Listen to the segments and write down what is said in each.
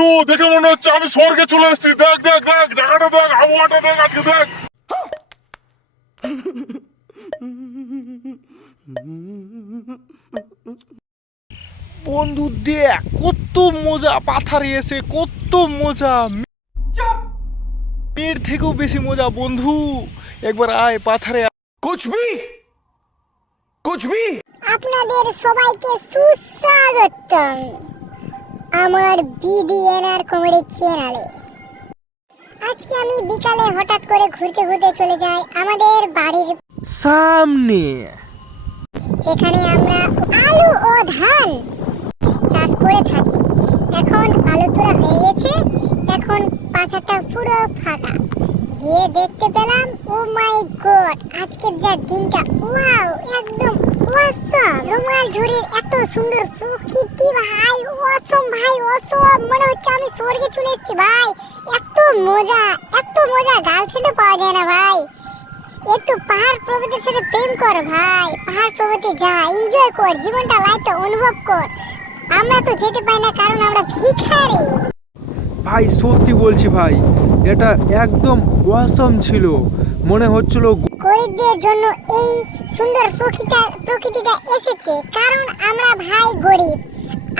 তো দেখে মনে হচ্ছে আমি স্বর্গে চলে এসেছি। দেখ দেখ দেখ, জায়গাটা দেখ, আবহাওয়াটা দেখ, আজকে দেখ। বন্ধু দেখ কত মজা, পাথারে এসে কত মজা, মেয়ের থেকেও বেশি মজা। বন্ধু একবার আয় পাথারে। আপনাদের সবাইকে সুস্বাগতম আমার বিডিএনআর কমেডি চ্যানেলে। আজকে আমি বিকালে হঠাৎ করে ঘুরতে ঘুরতে চলে যাই আমাদের বাড়ির সামনে, যেখানে আমরা আলু ও ধান চাষ করে থাকি। এখন আলু তোলা হয়ে গেছে, এখন পাথারটা পুরো ফাঁকা। গিয়ে দেখতে পেলাম, ও মাই গড, আজকের যা দিনটা, ওয়াও, একদম অসম। রুমাল ঝুড়ির এত সুন্দর প্রকৃতি ভাই, অসম ভাই, অসম। মনে হচ্ছে আমি স্বর্গে চলে এসেছি ভাই। এত মজা, এত মজা গার্লফ্রেন্ডও পাওয়া যায় না ভাই। একটু পাহাড় পর্বতের সাথে প্রেম কর ভাই, পাহাড় পর্বতে যা, এনজয় কর, জীবনটা, লাইফটা অনুভব কর। আমরা তো যেতে পাই না কারণ আমরা ভিখারি। ভাই সত্যি বলছি ভাই, এটা একদম অসম ছিল। মনে হচ্ছিল গরিবদের জন্য এই সুন্দর প্রকৃতিটা এসেছে, কারণ আমরা ভাই গরিব।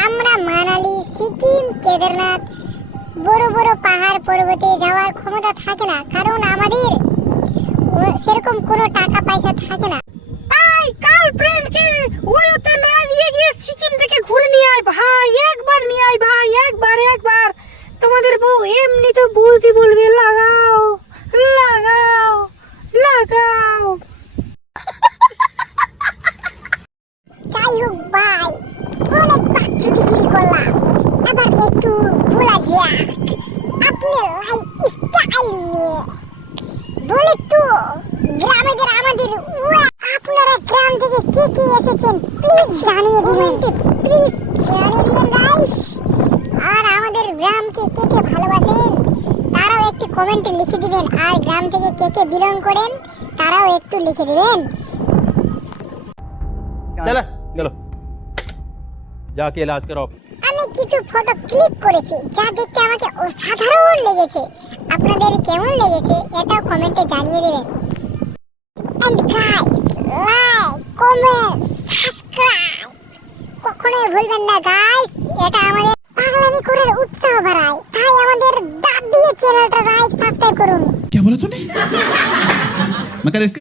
আমরা মানালি, সিকিম, কেদারনাথ, বড় বড় পাহাড় পর্বতে যাওয়ার ক্ষমতা থাকে না, কারণ আমাদের সেরকম কোনো টাকা পয়সা থাকে না। ভাই গার্লফ্রেন্ডকে ওইতে না নিয়ে গিয়ে সিকিম থেকে ঘুরে নিয়ে আয় ভাই, একবার নিয়ে আয় ভাই, একবার। তোমাদের বউ এমনি তো বলতে বলবে লাগাও লাগাও লাগাও। যাই হোক ভাই, অনেক বাচ্চুদিগিরি করলাম, এবার একটু বলা যাক আপনার লাইফ স্টাইল নিয়ে। বলে তো গ্রামেদের আমাদের, আপনারা গ্রাম থেকে কে কে এসেছেন প্লিজ জানিয়ে দিবেন, প্লিজ জানিয়ে দিবেন গাইস। আর আমাদের গ্রামকে কে কে ভালোবাসেন তারাও একটু কমেন্টে লিখে দিবেন। আর গ্রাম থেকে কে কে বিলং করেন তারাও একটু লিখে দিবেন। चला चलो जाके इलाज कराओ। আমি কিছু ফটো ক্লিক করেছি যা দেখতে আমাকে অসাধারণ লেগেছে। আপনাদের কেমন লেগেছে এটাও কমেন্টে জানিয়ে দেবেন। And guys, like, comment, subscribe কখনোই ভুলবেন না গাইস। এটা আমাদের পাগলামি করার উৎসাহ বাড়ায়, তাই আমাদের দাবিয়ে চ্যানেলটা লাইক, সাবস্ক্রাইব করুন। क्या बोला तूने? मगर इसके